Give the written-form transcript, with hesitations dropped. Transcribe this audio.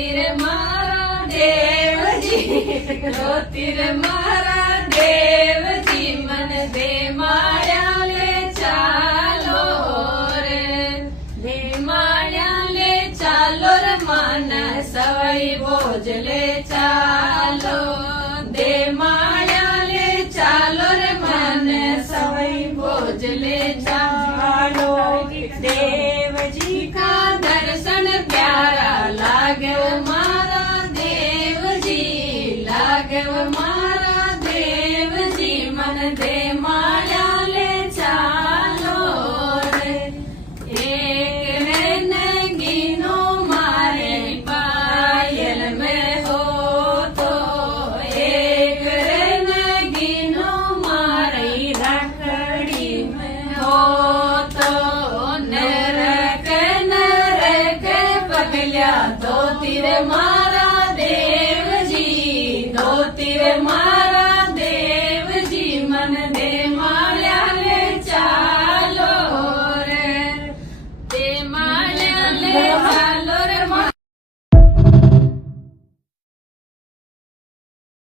ધોતી રે મારા દેવજી, ધોતી રે મારા દેવજી, મન દે માળ્યા લે ચાલો રે, દે માળ્યા લે ચાલો રે મન સવાઈ ભોજ લે ચાલો, દે માળ્યા લે ચાલો રે મન સવાઈ ભોજ લે ચાલો, देवजी का दर्शन प्यारा लागव मारा देवजी, लागव मारा देवजी, मन दे माया ले चालो रे, एक है नगीनो मारे पायल में हो तो, एक है नगीनो मारी रखड़ी में हो तो, धोती रे मारा देवजी, धोती रे मारा